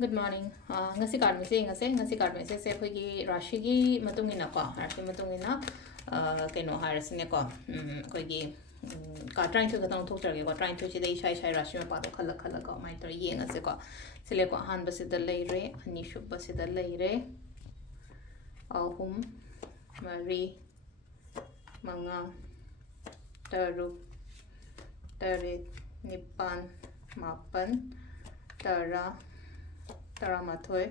Good morning. Ngasi card me say ngasi card me say khoi Rashigi matungina ko Rashi matungina kaino harasne ko khoi ka trying to gatang thok targe ko trying to chide shai Rashi ma pa to khala ko mai tar yeng ase ko sile ko han ba sida leire ani shub ba sida leire ahum mari manga taru tarit nipan mapan tara Taramathoi,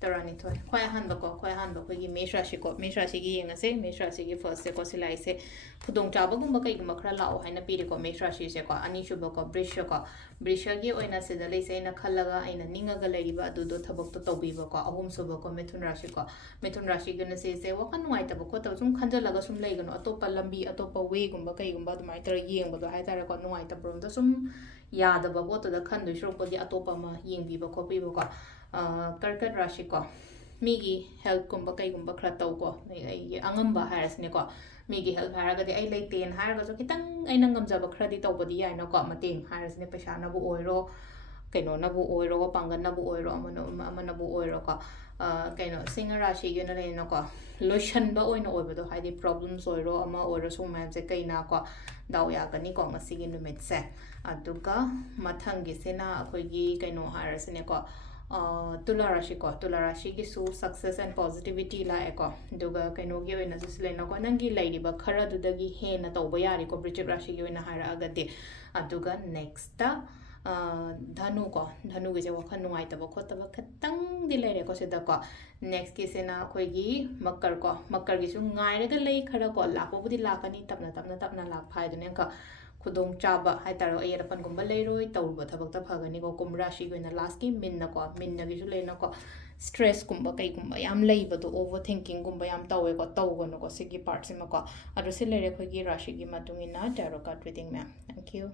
Taranithoi. Quite a handbook, quite a handbook. We give Meshrashigi and say, Meshrashigi first, Secosila say, Pudong Jabagumaka, Macrala, and a Pirico, Meshrashi, Anishuboko, Brishagi, or in a Sedale, say in a Kalaga, in a Ninga Galeriba, do Tabok to Tobivoka, a home suboko, Metun Rashi, gonna say, Wakan White, Abokota, some Kandalagasum Lagan, a topa lambi, a topa wig, Umbaka, my 3 years, but I had a no white abroad, some. Ya the bagot the kandu shropo the atopama ying viva copy boka karkat rashiko migi help kumba kai gumba krato ko angamba haras neko migi help haraga the I late ten haraga so kitang ay nangam jaba credit over the I no got mating haras ne pesha nabu oiro kaino nabu oiro pangan nabu oiro amanabu oiro ka kaino singer rashi yun na no ko lotion ba oino over the high problems oiro ama oiro so man se kaina ko daw ya kani ko ngasigi numit se aduga mathangi sena akoigi kaino harasne ko tularashi gi su success and positivity la eko duga kaino gi wena susle no ko nangi laiba khara dudagi he na to bayari ko brichik rashi gi wena hara agate aduga next ta dhanu gi je wakhan nungai ta khotaba khatang di laire ko seda ko next ki sena akoigi makkar gi su ngai ga lei khara ko la ko budi la kani tapna la phai dune ka khudong chaba hai taro ayera pan gumba leiroi tawba thabak ta phagani ko kumra shi goina last ki minna gi su leina ko stress kumba kai kumba yam leiba to overthinking kumba yam tawe ko tawgono ko sigi part sima ko adu se lere khoi gi rashi gi matungina tarot card reading ma'am. Thank you.